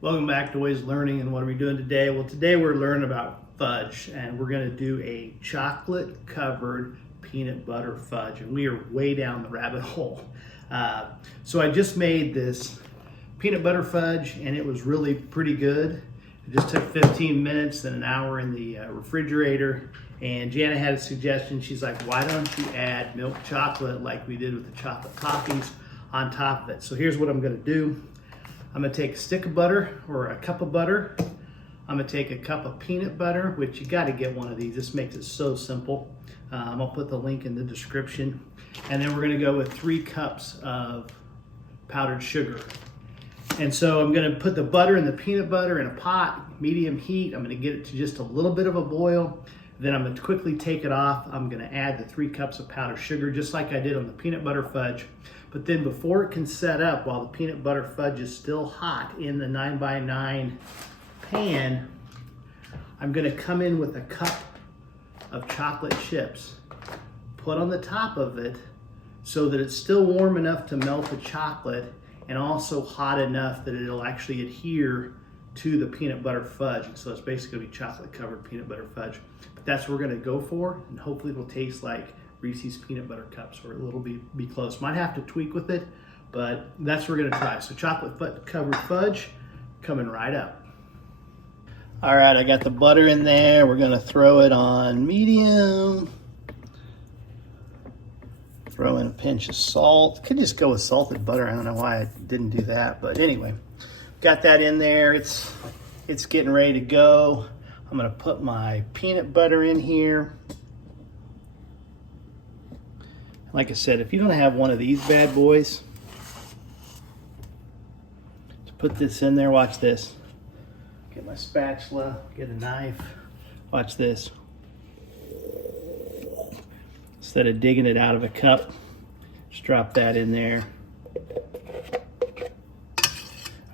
Welcome back to Always Learning. And what are we doing today? Well, today we're learning about fudge, and we're going to do a chocolate covered peanut butter fudge, and we are way down the rabbit hole. So I just made this peanut butter fudge, and it was really pretty good. It just took 15 minutes and an hour in the refrigerator. And Jana had a suggestion. She's like, why don't you add milk chocolate like we did with the chocolate toppings on top of it? So here's what I'm going to do. I'm gonna take a stick of butter or a cup of butter. I'm gonna take a cup of peanut butter, which you gotta get one of these. This makes it so simple. I'll put the link in the description. And then we're gonna go with 3 cups of powdered sugar. And so I'm gonna put the butter and the peanut butter in a pot, medium heat. I'm gonna get it to just a little bit of a boil. Then I'm gonna quickly take it off. I'm gonna add the 3 cups of powdered sugar, just like I did on the peanut butter fudge. But then before it can set up, while the peanut butter fudge is still hot in the 9x9 pan, I'm gonna come in with a cup of chocolate chips, put on the top of it so that it's still warm enough to melt the chocolate and also hot enough that it'll actually adhere to the peanut butter fudge. So it's basically gonna be chocolate covered peanut butter fudge. But that's what we're gonna go for, and hopefully it'll taste like Reese's peanut butter cups, or it'll be close. Might have to tweak with it, but that's what we're gonna try. So chocolate covered fudge coming right up. All right, I got the butter in there. We're gonna throw it on medium. Throw in a pinch of salt. Could just go with salted butter. I don't know why I didn't do that, but anyway, got that in there. It's getting ready to go. I'm gonna put my peanut butter in here. Like I said, if you don't have one of these bad boys, to put this in there, watch this. Get my spatula, get a knife, watch this. Instead of digging it out of a cup, just drop that in there.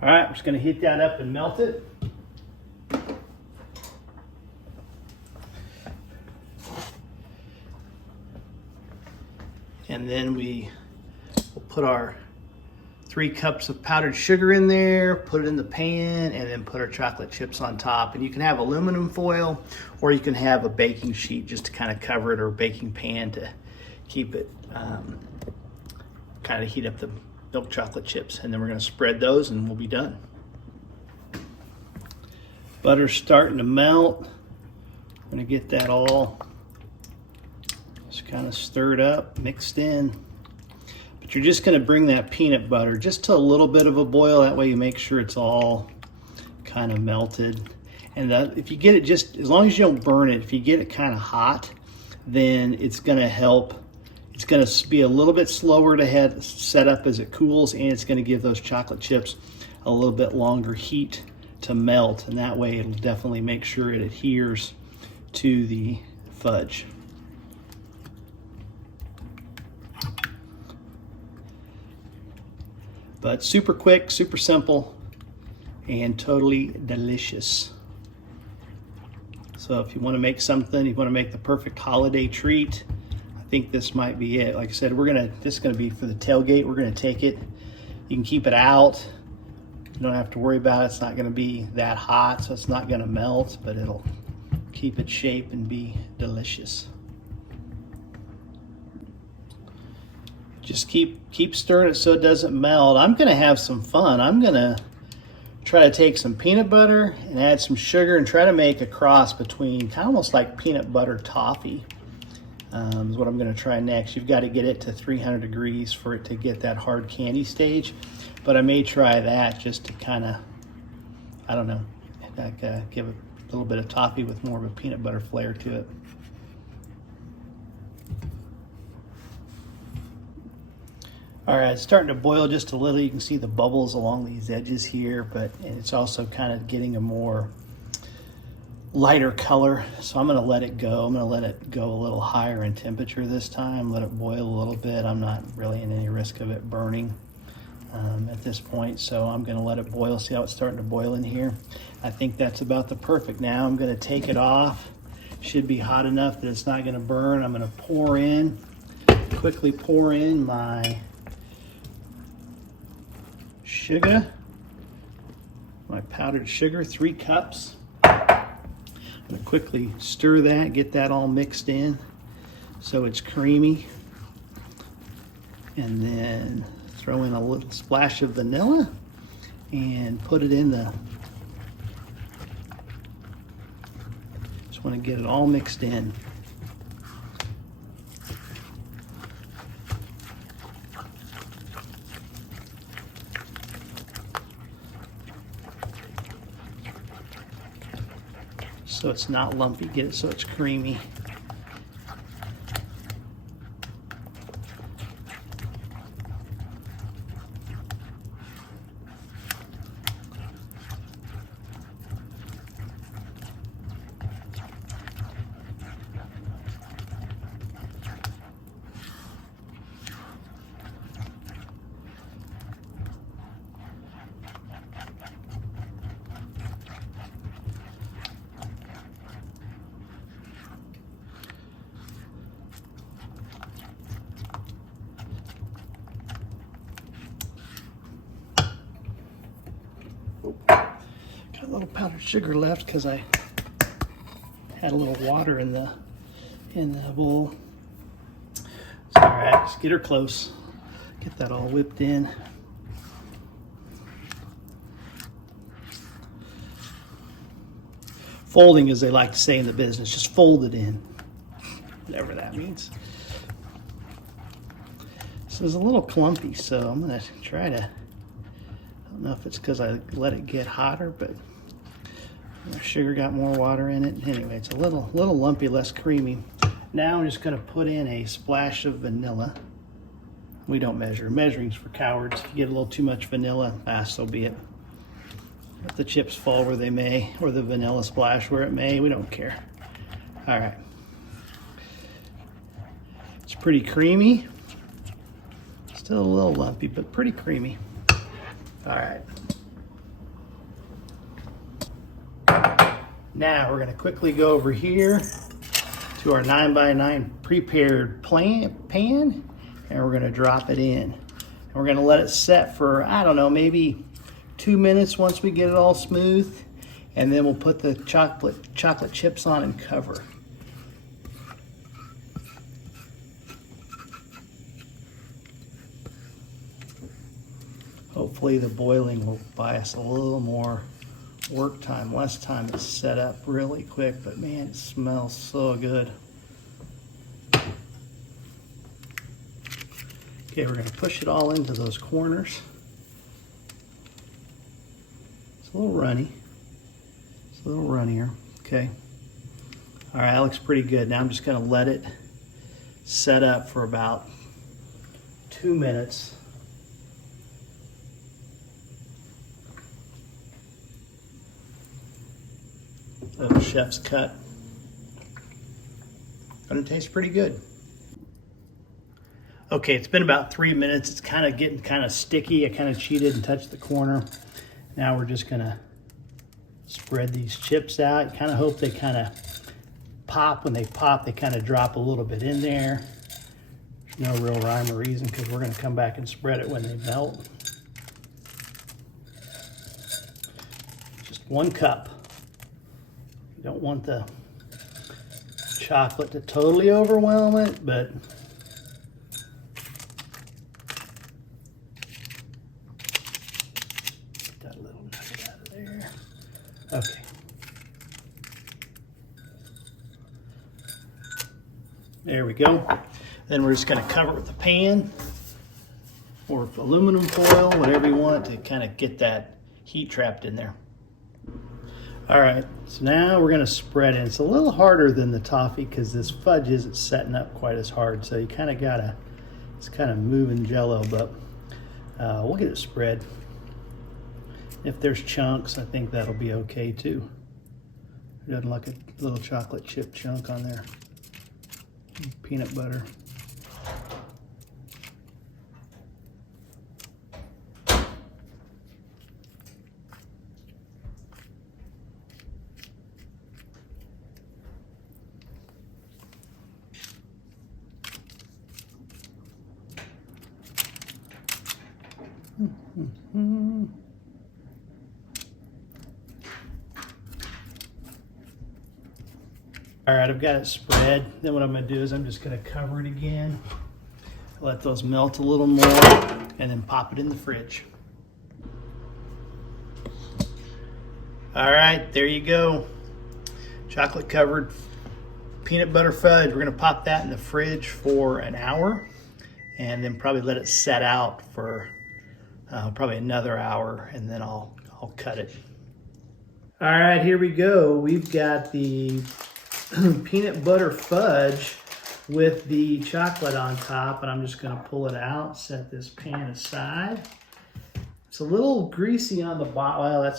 All right, I'm just gonna heat that up and melt it. And then we will put our 3 cups of powdered sugar in there, put it in the pan, and then put our chocolate chips on top. And you can have aluminum foil, or you can have a baking sheet just to kind of cover it, or a baking pan to keep it, kind of heat up the milk chocolate chips. And then we're gonna spread those and we'll be done. Butter's starting to melt. I'm gonna get that all just kind of stirred up, mixed in. But you're just gonna bring that peanut butter just to a little bit of a boil. That way you make sure it's all kind of melted. And if you get it just, as long as you don't burn it, if you get it kind of hot, then it's gonna help. It's gonna be a little bit slower to set up as it cools, and it's gonna give those chocolate chips a little bit longer heat to melt. And that way it'll definitely make sure it adheres to the fudge. But super quick, super simple, and totally delicious. So if you want to make something, you want to make the perfect holiday treat, I think this might be it. Like I said, this is gonna be for the tailgate. We're gonna take it. You can keep it out. You don't have to worry about it. It's not gonna be that hot, so it's not gonna melt, but it'll keep its shape and be delicious. Just keep stirring it so it doesn't melt. I'm gonna have some fun. I'm gonna try to take some peanut butter and add some sugar and try to make a cross between kind of almost like peanut butter toffee. Is what I'm gonna try next. You've got to get it to 300 degrees for it to get that hard candy stage. But I may try that just to kind of, I don't know, like, give a little bit of toffee with more of a peanut butter flair to it. All right, it's starting to boil just a little. You can see the bubbles along these edges here, and it's also kind of getting a more lighter color. So I'm gonna let it go. I'm gonna let it go a little higher in temperature this time, let it boil a little bit. I'm not really in any risk of it burning at this point, so I'm gonna let it boil. See how it's starting to boil in here? I think that's about the perfect. Now I'm gonna take it off. Should be hot enough that it's not gonna burn. I'm gonna quickly pour in my sugar, my powdered sugar, 3 cups. I'm going to quickly stir that, get that all mixed in so it's creamy. And then throw in a little splash of vanilla and put it in the, just want to get it all mixed in. So it's not lumpy, get it so it's creamy. Got a little powdered sugar left because I had a little water in the bowl. It's all right, just get her close. Get that all whipped in. Folding, as they like to say in the business, just fold it in, whatever that means. This is a little clumpy, so I'm gonna try to, I don't know if it's because I let it get hotter, but the sugar got more water in it. Anyway, it's a little lumpy, less creamy. Now I'm just gonna put in a splash of vanilla. We don't measure. Measuring's for cowards. If you get a little too much vanilla, so be it. Let the chips fall where they may, or the vanilla splash where it may. We don't care. All right. It's pretty creamy. Still a little lumpy, but pretty creamy. All right. Now we're gonna quickly go over here to our 9x9 prepared pan, and we're gonna drop it in. And we're gonna let it set for, I don't know, maybe 2 minutes once we get it all smooth, and then we'll put the chocolate chips on and cover. Hopefully the boiling will buy us a little more work time, less time to set up really quick, but man, it smells so good. Okay, we're gonna push it all into those corners. It's a little runny. It's a little runnier, okay. All right, that looks pretty good. Now I'm just gonna let it set up for about 2 minutes. Little chef's cut. Gonna taste pretty good. Okay, it's been about 3 minutes. It's kind of getting kind of sticky. I kind of cheated and touched the corner. Now we're just gonna spread these chips out. Kind of hope they kind of pop. When they pop, they kind of drop a little bit in there. There's no real rhyme or reason because we're gonna come back and spread it when they melt. Just 1 cup. You don't want the chocolate to totally overwhelm it, but get that little nugget out of there. Okay. There we go. Then we're just going to cover it with a pan or aluminum foil, whatever you want to kind of get that heat trapped in there. All right, so now we're gonna spread it. It's a little harder than the toffee because this fudge isn't setting up quite as hard. So you kind of gotta, it's kind of moving jello, but we'll get it spread. If there's chunks, I think that'll be okay too. It doesn't look like a little chocolate chip chunk on there. Peanut butter. All right, I've got it spread. Then what I'm gonna do is I'm just gonna cover it again, let those melt a little more, and then pop it in the fridge. All right, there you go. Chocolate covered peanut butter fudge. We're gonna pop that in the fridge for an hour and then probably let it set out for probably another hour, and then I'll cut it. All right, here we go. We've got the peanut butter fudge with the chocolate on top, and I'm just gonna pull it out, set this pan aside. It's a little greasy on the bottom. Well,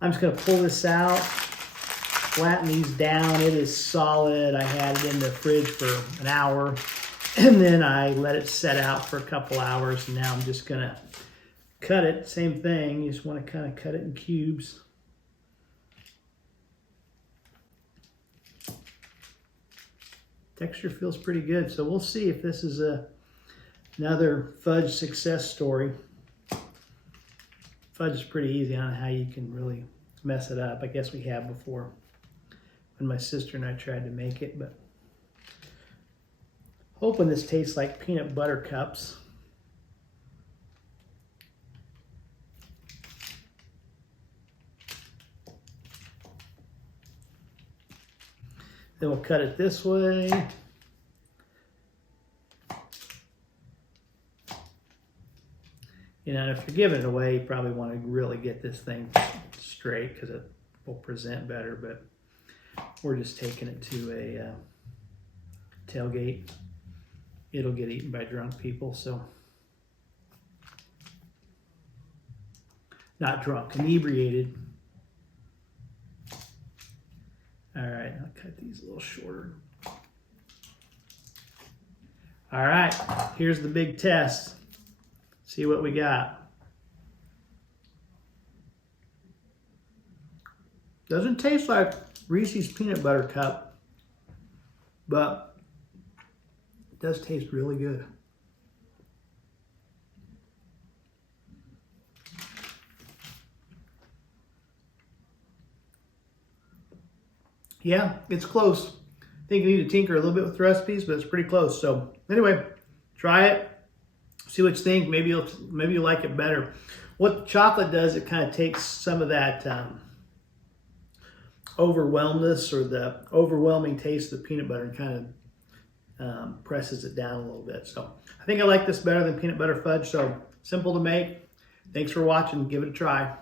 I'm just gonna pull this out, flatten these down. It is solid. I had it in the fridge for an hour, and then I let it set out for a couple hours, and now I'm just gonna cut it. Same thing, you just wanna kind of cut it in cubes. Texture feels pretty good, so we'll see if this is another fudge success story. Fudge is pretty easy. I don't know how you can really mess it up. I guess we have before when my sister and I tried to make it, but hoping this tastes like peanut butter cups. Then we'll cut it this way. You know, if you're giving it away, you probably want to really get this thing straight because it will present better, but we're just taking it to a tailgate. It'll get eaten by drunk people, so. Not drunk, inebriated. All right, I'll cut these a little shorter. All right, here's the big test. See what we got. Doesn't taste like Reese's peanut butter cup, but it does taste really good. Yeah, it's close. I think you need to tinker a little bit with recipes, but it's pretty close. So anyway, try it. See what you think. Maybe you'll like it better. What chocolate does, it kind of takes some of that overwhelmness or the overwhelming taste of the peanut butter and kind of presses it down a little bit. So I think I like this better than peanut butter fudge. So simple to make. Thanks for watching. Give it a try.